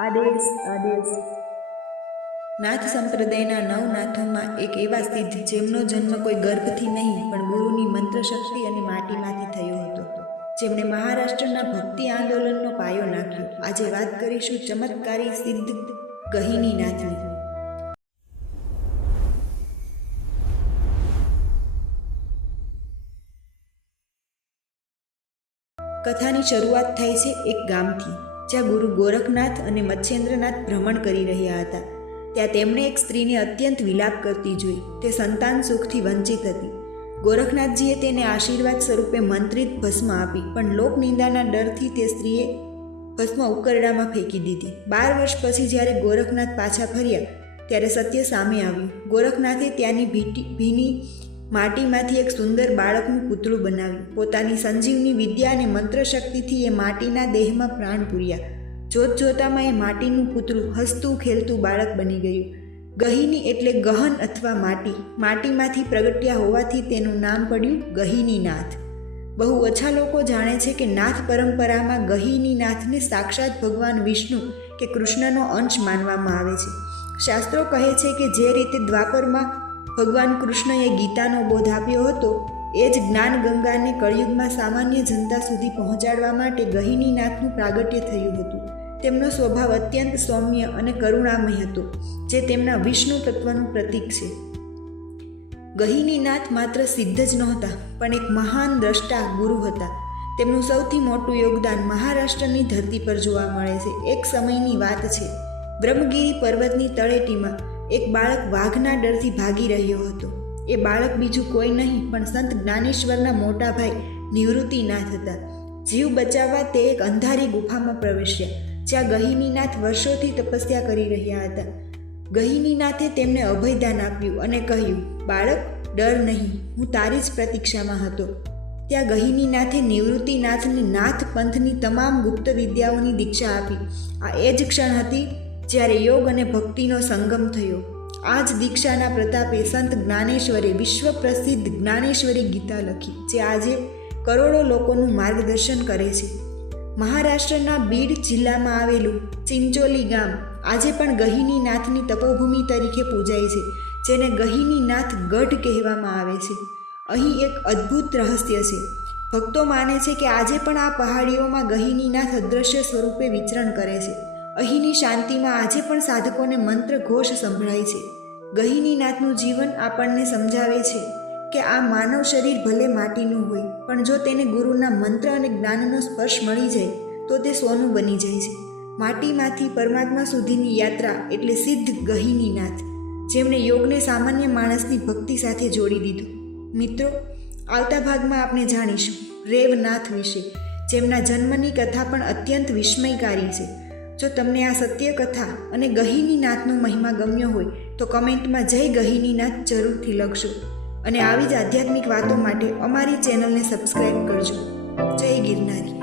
આદેશ આદેશ નાથ સંપ્રદાયના નવ નાથોમાં એક એવા સિદ્ધ જેમનો જન્મ કોઈ ગર્ભથી નહીં પણ ગુરુની મંત્ર શક્તિ અને માટીમાંથી થયો હતો, જેમણે મહારાષ્ટ્રના ભક્તિ આંદોલનનો પાયો નાખ્યો. આજે વાત કરીશું ચમત્કારી સિદ્ધ ગહિનીનાથની. કથાની શરૂઆત થાય છે એક ગામથી, જ્યાં ગુરુ ગોરખનાથ અને મચ્છેન્દ્રનાથ ભ્રમણ કરી રહ્યા હતા. ત્યાં તેમણે એક સ્ત્રીને અત્યંત વિલાપ કરતી જોઈ. તે સંતાન સુખથી વંચિત હતી. ગોરખનાથજીએ તેને આશીર્વાદ સ્વરૂપે મંત્રિત ભસ્મ આપી, પણ લોકનિંદાના ડરથી તે સ્ત્રીએ ભસ્મ ઉકરડામાં ફેંકી દીધી. 12 વર્ષ પછી જ્યારે ગોરખનાથ પાછા ફર્યા ત્યારે સત્ય સામે આવ્યું. ગોરખનાથે ત્યાંની ભીની માટીમાંથી એક સુંદર બાળકનું પૂતળું બનાવ્યું. પોતાની સંજીવની વિદ્યા અને મંત્રશક્તિથી એ માટીના દેહમાં પ્રાણ પૂર્યા. જોત જોતામાં એ માટીનું પૂતળું હસતું ખેલતું બાળક બની ગયું. ગહિની એટલે ગહન અથવા માટી. માટીમાંથી પ્રગટ્યા હોવાથી તેનું નામ પડ્યું ગહિનીનાથ. બહુ ઓછા લોકો જાણે છે કે નાથ પરંપરામાં ગહિનીનાથને સાક્ષાત ભગવાન વિષ્ણુ કે કૃષ્ણનો અંશ માનવામાં આવે છે. શાસ્ત્રો કહે છે કે જે રીતે દ્વાપરમાં ભગવાન કૃષ્ણએ ગીતાનો બોધ આપ્યો હતો, એ જ જ્ઞાન ગંગાને કળિયુગમાં સામાન્ય જનતા સુધી પહોંચાડવા માટે ગહિનીનાથનું પ્રાગટ્ય થયું હતું. તેમનો સ્વભાવ અત્યંત સૌમ્ય અને કરુણામય હતો, જે તેમના વિષ્ણુ તત્વનું પ્રતીક છે. ગહિનીનાથ માત્ર સિદ્ધ જ નહોતા, પણ એક મહાન દ્રષ્ટા ગુરુ હતા. તેમનું સૌથી મોટું યોગદાન મહારાષ્ટ્રની ધરતી પર જોવા મળે છે. એક સમયની વાત છે. બ્રહ્મગીરી પર્વતની તળેટીમાં એક બાળક વાઘના ડરથી ભાગી રહ્યો હતો. એ બાળક બીજું કોઈ નહીં પણ સંત જ્ઞાનેશ્વરના મોટા ભાઈ નિવૃત્તિનાથ હતા. જીવ બચાવવા તે એક અંધારી ગુફામાં પ્રવેશ્યા, જ્યાં ગહિનીનાથ વર્ષોથી તપસ્યા કરી રહ્યા હતા. ગહિનીનાથે તેમને અભયદાન આપ્યું અને કહ્યું, બાળક, ડર નહીં, હું તારી જ પ્રતીક્ષામાં હતો. ત્યાં ગહિનીનાથે નિવૃત્તિનાથને નાથ પંથની તમામ ગુપ્ત વિદ્યાઓની દીક્ષા આપી. આ એ જ ક્ષણ હતી જ્યારે યોગ અને ભક્તિનો સંગમ થયો. આ જ દીક્ષાના પ્રતાપે સંત જ્ઞાનેશ્વરે વિશ્વ પ્રસિદ્ધ જ્ઞાનેશ્વરી ગીતા લખી, જે આજે કરોડો લોકોનું માર્ગદર્શન કરે છે. મહારાષ્ટ્રના બીડ જિલ્લામાં આવેલું ચિંચોલી ગામ આજે પણ ગહિનીનાથની તપોભૂમિ તરીકે પૂજાય છે, જેને ગહિનીનાથ ગઢ કહેવામાં આવે છે. અહીં એક અદ્ભુત રહસ્ય છે. ભક્તો માને છે કે આજે પણ આ પહાડીઓમાં ગહિનીનાથ અદૃશ્ય સ્વરૂપે વિચરણ કરે છે. અહીંની શાંતિમાં આજે પણ સાધકોને મંત્ર ઘોષ સંભળાય છે. ગહિનીનાથનું જીવન આપણને સમજાવે છે કે આ માનવ શરીર ભલે માટીનું હોય, પણ જો તેને ગુરુના મંત્ર અને જ્ઞાનનો સ્પર્શ મળી જાય તો તે સોનું બની જાય છે. માટીમાંથી પરમાત્મા સુધીની યાત્રા એટલે સિદ્ધ ગહિનીનાથ, જેમણે યોગને સામાન્ય માણસની ભક્તિ સાથે જોડી દીધો. મિત્રો, આવતા ભાગમાં આપણે જાણીશું રેવનાથ વિશે, જેમના જન્મની કથા પણ અત્યંત વિસ્મયકારી છે. જો તમને આ સત્ય કથા અને ગહિનીનાથનો મહિમા ગમ્યો હોય તો કમેન્ટમાં જય ગહિનીનાથ જરૂરથી લખજો. અને આવી જ આધ્યાત્મિક વાતો માટે અમારી ચેનલને સબસ્ક્રાઈબ કરજો. જય ગિરનારી.